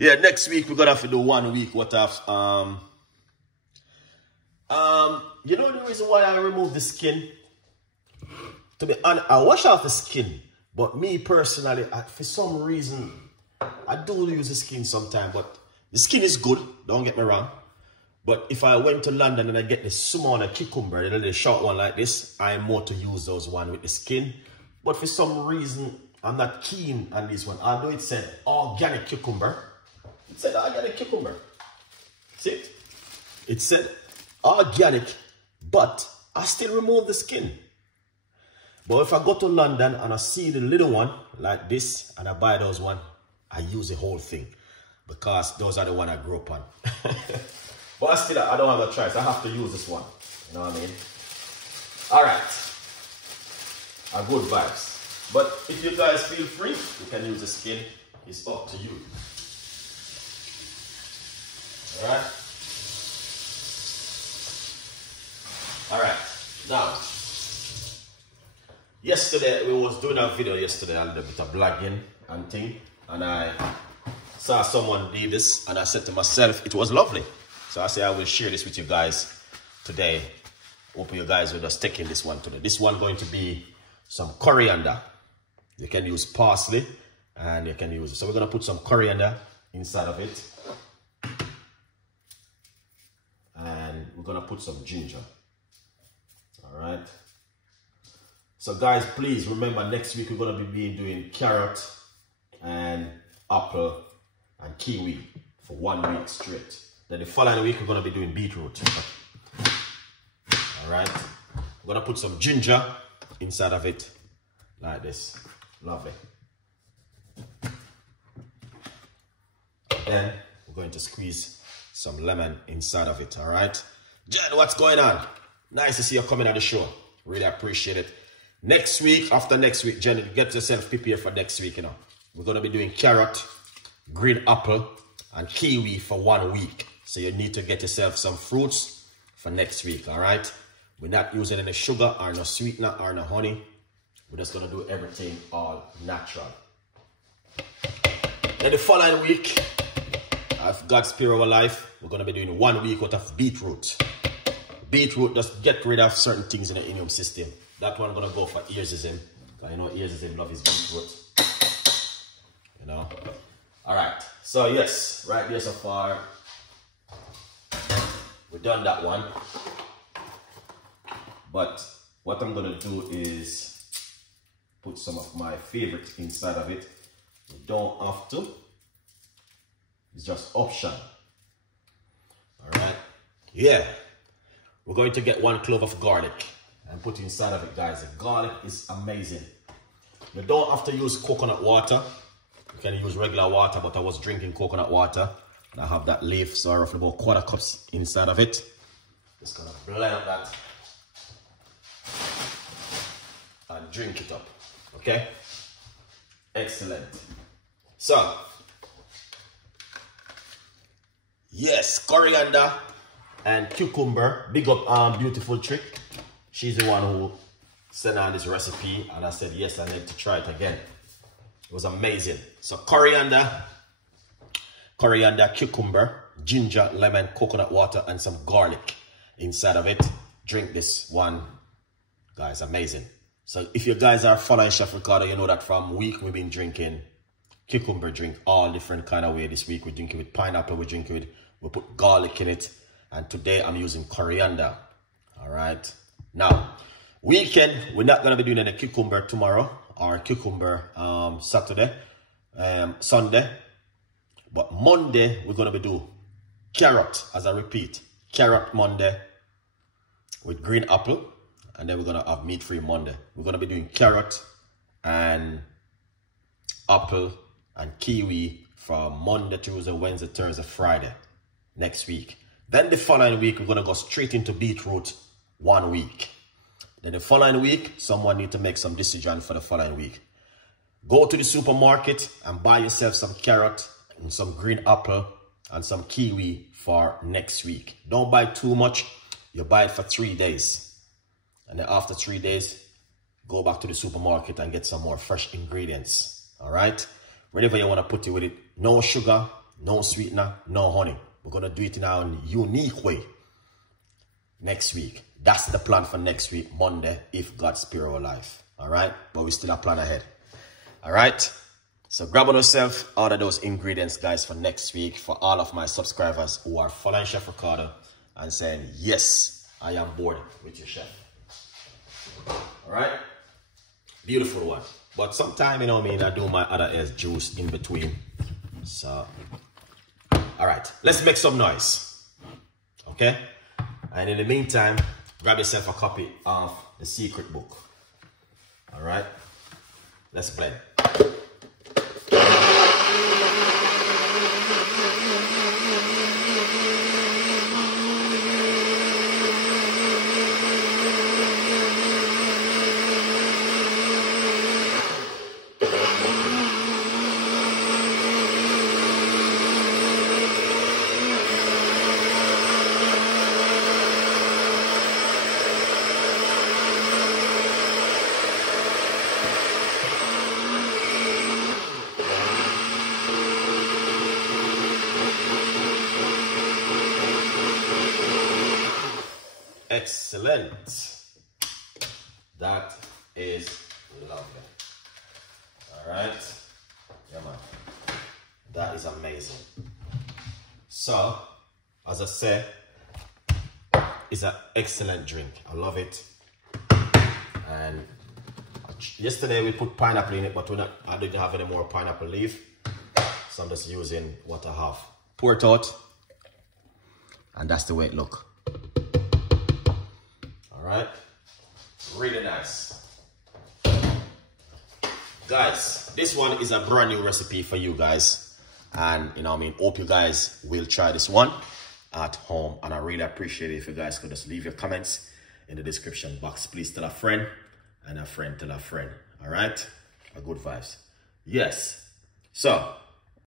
Yeah, next week we're gonna have to do 1 week worth of you know the reason why I remove the skin? To be honest, I wash off the skin, but me personally, for some reason, I do use the skin sometimes, but the skin is good, don't get me wrong. But if I went to London and I get the smaller cucumber, the short one like this, I'm more to use those one with the skin. But for some reason, I'm not keen on this one. Although it said organic cucumber. It said organic cucumber. See it? It said organic, but I still remove the skin. But if I go to London and I see the little one like this and I buy those one, I use the whole thing because those are the one I grew up on. But I don't have a choice. I have to use this one. You know what I mean? All right. Good vibes. But if you guys feel free, you can use the skin. It's up to you. All right. All right. Now, yesterday we was doing a video yesterday a little bit of blogging and thing, and I saw someone do this, and I said to myself, it was lovely. So I say I will share this with you guys today. Hope you guys will just take in this one today. This one going to be some coriander. You can use parsley and you can use it. So we're going to put some coriander inside of it. And we're going to put some ginger. All right. So guys, please remember next week we're going to be doing carrot and apple and kiwi for 1 week straight. Then the following week, we're going to be doing beetroot. All right. We're going to put some ginger inside of it like this. Lovely. Then we're going to squeeze some lemon inside of it. All right. Jen, what's going on? Nice to see you coming on the show. Really appreciate it. Next week, after next week, Jen, get yourself prepared for next week. You know, we're going to be doing carrot, green apple, and kiwi for 1 week. So you need to get yourself some fruits for next week, all right? We're not using any sugar or no sweetener or no honey. We're just gonna do everything all natural. Then the following week, if God spare our life, we're gonna be doing 1 week worth of beetroot. Beetroot just get rid of certain things in the immune system. That one gonna go for earsism. Because you know earsism love his beetroot. You know? All right, so yes, right here so far, we've done that one. But what I'm gonna do is put some of my favorite inside of it. You don't have to. It's just option. All right. Yeah. We're going to get 1 clove of garlic and put inside of it, guys. The garlic is amazing. You don't have to use coconut water. You can use regular water, but I was drinking coconut water. And I have that leaf, so roughly about 1/4 cups inside of it. Just gonna blend up that and drink it up. Okay? Excellent. So, yes, coriander and cucumber. Big up Beautiful Trick. She's the one who sent out this recipe, and I said yes, I need to try it again. It was amazing. So coriander, cucumber, ginger, lemon, coconut water, and some garlic inside of it. Drink this one, guys. Amazing. So if you guys are following Chef Ricardo, you know that from week we've been drinking cucumber drink all different kind of way. This week we're drinking with pineapple, we put garlic in it, and today I'm using coriander. All right. Now, weekend, we're not going to be doing any cucumber tomorrow or cucumber Saturday, Sunday. But Monday, we're going to be doing carrot, as I repeat, carrot Monday with green apple. And then we're going to have meat-free Monday. We're going to be doing carrot and apple and kiwi from Monday, Tuesday, Wednesday, Thursday, Friday next week. Then the following week, we're going to go straight into beetroot 1 week. Then the following week, someone need to make some decision for the following week. Go to the supermarket and buy yourself some carrot and some green apple and some kiwi for next week. Don't buy too much. You buy it for 3 days. And then after 3 days, go back to the supermarket and get some more fresh ingredients. All right? Whatever you want to put it with it. No sugar, No sweetener, no honey. We're going to do it in our unique way next week. That's the plan for next week, Monday, if God spare our life. All right? But we still have a plan ahead. All right? So grab on yourself all of those ingredients, guys, for next week. For all of my subscribers who are following Chef Ricardo and saying, yes, I am bored with your chef. All right? Beautiful one. But sometime, you know what I mean, I do my other ass juice in between. So, all right, let's make some noise. Okay? And in the meantime, grab yourself a copy of the secret book. All right? Let's blend. Excellent. That is lovely. All right. Yeah, man. That is amazing. So, as I said, it's an excellent drink. I love it. And yesterday we put pineapple in it, but I didn't have any more pineapple leaf. So I'm just using what I have. Pour it out. And that's the way it looks. Right? Really nice. Guys, this one is a brand new recipe for you guys. And, you know what I mean, hope you guys will try this one at home. And I really appreciate it if you guys could just leave your comments in the description box. Please tell a friend, and a friend tell a friend. All right? A good vibes. Yes. So,